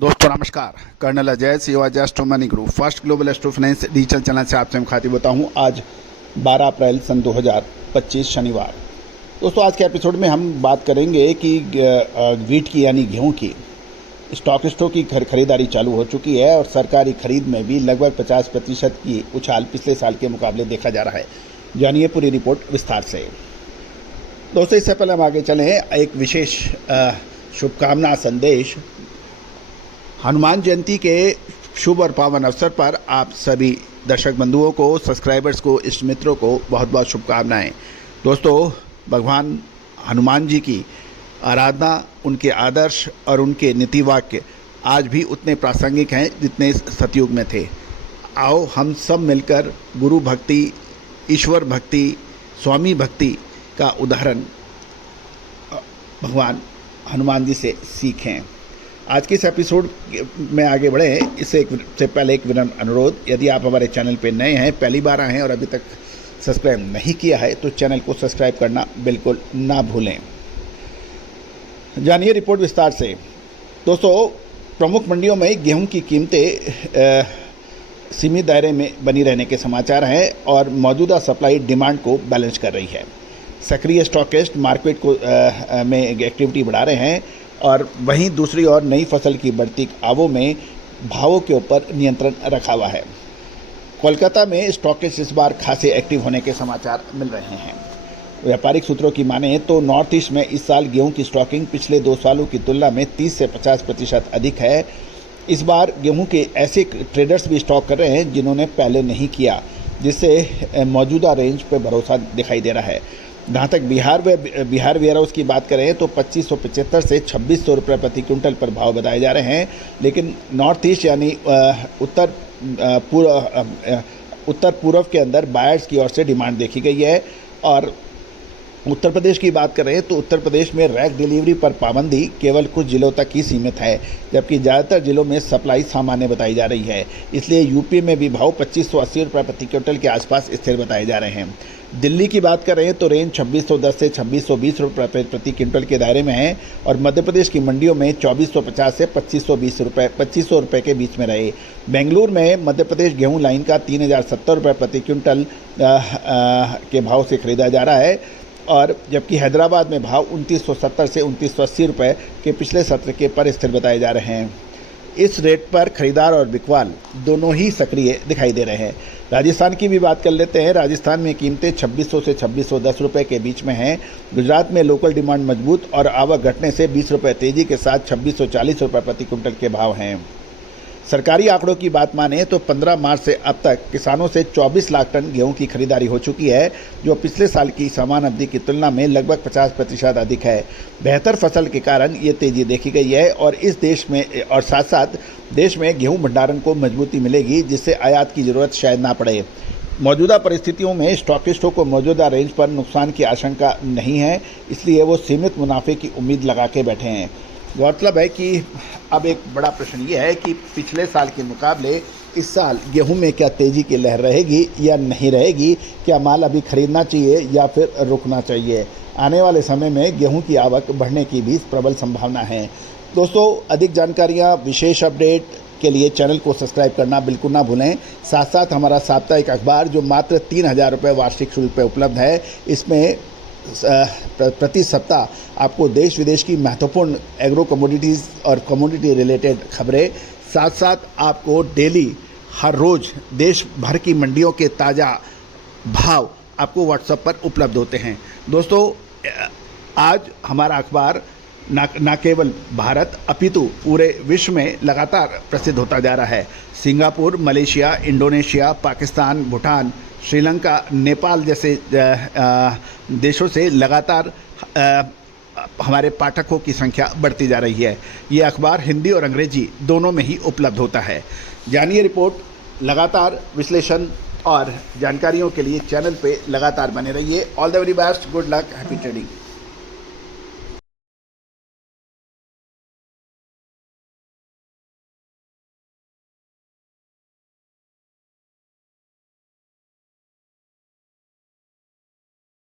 दोस्तों नमस्कार। Colonel Ajay Shivaji astro money group first global astro finance digital channel से आपसे मुखातिब होता हूं। आज 12 अप्रैल सन 2025 शनिवार। दोस्तों आज के एपिसोड में हम बात करेंगे कि वीट की यानी गेहूं की स्टॉकिस्टों की खरीदारी चालू हो चुकी है और सरकारी खरीद में भी लगभग 50% की उछाल पिछले साल के मुकाबले देखा जा रहा है। जानिए पूरी रिपोर्ट विस्तार से। दोस्तों इससे पहले हम आगे चलें, एक विशेष शुभकामना संदेश। हनुमान जयंती के शुभ और पावन अवसर पर आप सभी दर्शक बंधुओं को, सब्सक्राइबर्स को, इष्ट मित्रों को बहुत बहुत शुभकामनाएं। दोस्तों भगवान हनुमान जी की आराधना, उनके आदर्श और उनके नीति वाक्य आज भी उतने प्रासंगिक हैं जितने सतयुग में थे। आओ हम सब मिलकर गुरु भक्ति, ईश्वर भक्ति, स्वामी भक्ति का उदाहरण भगवान हनुमान जी से सीखें। आज के इस एपिसोड में आगे बढ़ें इससे पहले एक विनम्र अनुरोध, यदि आप हमारे चैनल पर नए हैं, पहली बार आए हैं और अभी तक सब्सक्राइब नहीं किया है तो चैनल को सब्सक्राइब करना बिल्कुल ना भूलें। जानिए रिपोर्ट विस्तार से। दोस्तों प्रमुख मंडियों में गेहूं की कीमतें सीमित दायरे में बनी रहने के समाचार हैं और मौजूदा सप्लाई डिमांड को बैलेंस कर रही है। सक्रिय स्टॉकिस्ट मार्केट को में एक्टिविटी बढ़ा रहे हैं और वहीं दूसरी ओर नई फसल की बढ़ती आवों में भावों के ऊपर नियंत्रण रखा हुआ है। कोलकाता में स्टॉकिस्ट इस बार खासे एक्टिव होने के समाचार मिल रहे हैं। व्यापारिक सूत्रों की माने तो नॉर्थ ईस्ट में इस साल गेहूं की स्टॉकिंग पिछले 2 सालों की तुलना में 30 से 50% अधिक है। इस बार गेहूं के ऐसे ट्रेडर्स भी स्टॉक कर रहे हैं जिन्होंने पहले नहीं किया, जिससे मौजूदा रेंज पर भरोसा दिखाई दे रहा है। जहाँ तक बिहार वेयर हाउस की बात करें तो 2575 से 2600 रुपये प्रति क्विंटल पर भाव बताए जा रहे हैं, लेकिन नॉर्थ ईस्ट यानी उत्तर पूर्व के अंदर बायर्स की ओर से डिमांड देखी गई है। और उत्तर प्रदेश की बात करें तो उत्तर प्रदेश में रैक डिलीवरी पर पाबंदी केवल कुछ जिलों तक ही सीमित है, जबकि ज़्यादातर जिलों में सप्लाई सामान्य बताई जा रही है। इसलिए यूपी में भी भाव 2580 रुपये प्रति क्विंटल के आसपास स्थिर बताए जा रहे हैं। दिल्ली की बात करें तो रेंज 2610 से 2620 रुपये प्रति क्विंटल के दायरे में है और मध्य प्रदेश की मंडियों में 2450 से 2500 रुपये के बीच में रहे। बेंगलुरु में मध्य प्रदेश गेहूं लाइन का 3070 रुपये प्रति क्विंटल के भाव से खरीदा जा रहा है और जबकि हैदराबाद में भाव 2970 से 2980 रुपये के पिछले सत्र के पर स्थिर बताए जा रहे हैं। इस रेट पर खरीदार और बिकवाल दोनों ही सक्रिय दिखाई दे रहे हैं। राजस्थान की भी बात कर लेते हैं। राजस्थान में कीमतें 2600 से 2610 रुपये के बीच में हैं। गुजरात में लोकल डिमांड मजबूत और आवक घटने से 20 रुपये तेजी के साथ 2640 रुपये प्रति क्विंटल के भाव हैं। सरकारी आंकड़ों की बात माने तो 15 मार्च से अब तक किसानों से 24 लाख टन गेहूं की खरीदारी हो चुकी है, जो पिछले साल की समान अवधि की तुलना में लगभग 50% अधिक है। बेहतर फसल के कारण ये तेजी देखी गई है और इस देश में और साथ साथ देश में गेहूं भंडारण को मजबूती मिलेगी, जिससे आयात की ज़रूरत शायद ना पड़े। मौजूदा परिस्थितियों में स्टॉकिस्टों को मौजूदा रेंज पर नुकसान की आशंका नहीं है, इसलिए वो सीमित मुनाफे की उम्मीद लगा के बैठे हैं। गौरतलब है कि अब एक बड़ा प्रश्न ये है कि पिछले साल के मुकाबले इस साल गेहूं में क्या तेज़ी की लहर रहेगी या नहीं रहेगी, क्या माल अभी खरीदना चाहिए या फिर रुकना चाहिए। आने वाले समय में गेहूं की आवक बढ़ने की भी प्रबल संभावना है। दोस्तों अधिक जानकारियां, विशेष अपडेट के लिए चैनल को सब्सक्राइब करना बिल्कुल ना भूलें। साथ साथ हमारा साप्ताहिक अखबार जो मात्र 3000 रुपये वार्षिक शुल्क पर उपलब्ध है, इसमें प्रति सप्ताह आपको देश विदेश की महत्वपूर्ण एग्रो कमोडिटीज़ और कमोडिटी रिलेटेड खबरें, साथ साथ आपको डेली हर रोज़ देश भर की मंडियों के ताज़ा भाव आपको व्हाट्सएप पर उपलब्ध होते हैं। दोस्तों आज हमारा अखबार न केवल भारत अपितु पूरे विश्व में लगातार प्रसिद्ध होता जा रहा है। Singapore, Malaysia, Indonesia, Pakistan, Bhutan, Sri Lanka, Nepal जैसे देशों से लगातार हमारे पाठकों की संख्या बढ़ती जा रही है। ये अखबार हिंदी और अंग्रेजी दोनों में ही उपलब्ध होता है। जानिए रिपोर्ट। लगातार विश्लेषण और जानकारियों के लिए चैनल पे लगातार बने रहिए। All the very best, good luck, happy trading.